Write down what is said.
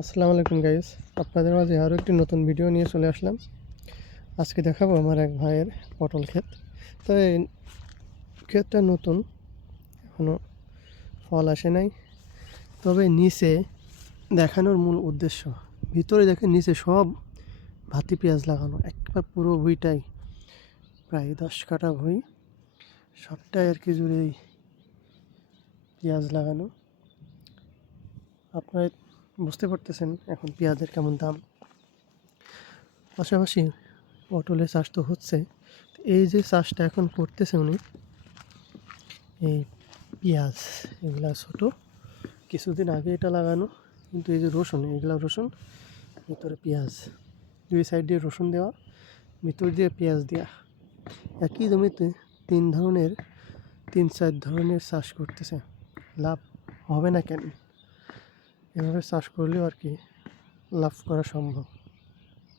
আসসালামু আলাইকুম গাইস, আপনাদের মাঝে আরও একটি নতুন ভিডিও নিয়ে চলে আসলাম। আজকে দেখাবো আমার এক ভাইয়ের পটল ক্ষেত। তো এই ক্ষেতটা নতুন, এখনও ফল আসে নাই। তবে নিচে দেখানোর মূল উদ্দেশ্য, ভিতরে দেখেন নিচে সব ভাতি পেঁয়াজ লাগানো, একবার পুরো ভুঁইটাই প্রায় 10 কাঠা ভুঁই, সবটাই আর কি জুড়ে পেঁয়াজ লাগানো। আপনারা বুঝতে পারতেছেন এখন পেঁয়াজের কেমন দাম। পাশাপাশি পটলের চাষ তো হচ্ছে। এই যে চাষটা এখন করতেছে উনি, এই পেঁয়াজ এগুলা ছোট, কিছুদিন আগে এটা লাগানো। কিন্তু এই যে রসুন, এগুলা রসুন, ভিতরে পেঁয়াজ, দুই সাইড দিয়ে রসুন দেওয়া, ভিতর দিয়ে পেঁয়াজ দেওয়া। একই জমিতে তিন চার ধরনের চাষ করতেছে। লাভ হবে না কেন? এভাবে চাষ করলেও আর কি লাভ করা সম্ভব।